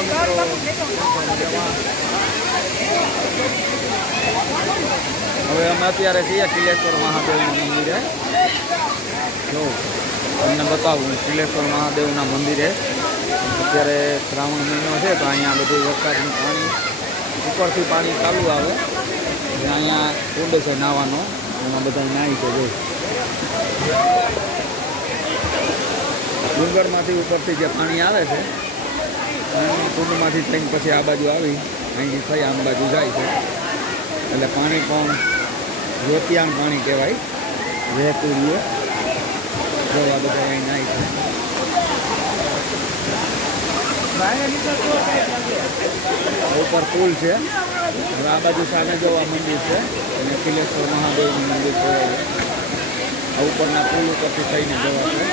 મિત્રો હવે અમે અત્યારે છીએ કિલેશ્વર મહાદેવના મંદિરે. જો તમને બતાવું કિલેશ્વર મહાદેવના મંદિરે. અત્યારે શ્રાવણ મહિનો છે તો અહીંયા બધું વરસાદનું પાણી ઉપરથી પાણી ચાલુ આવે. અહીંયા કુંડ છે નાવાનો, એમાં બધા નાહી છે. જો ડુંગરમાંથી ઉપરથી જે પાણી આવે છે કુંડમાંથી થઈને પછી આ બાજુ આવી અહીંથી થઈ આમ બાજુ જાય છે. એટલે પાણી પણ જ્યોતિયાન પાણી કહેવાય. વહેતું જોવા બધા અહીં નાહી છે. ઉપર પુલ છે. હવે આ બાજુ સામે જોવા મંદિર છે અને કિલેશ્વર મહાદેવનું મંદિર કહેવાય છે. આ ઉપરના પુલ ઉપરથી થઈને જવા છે.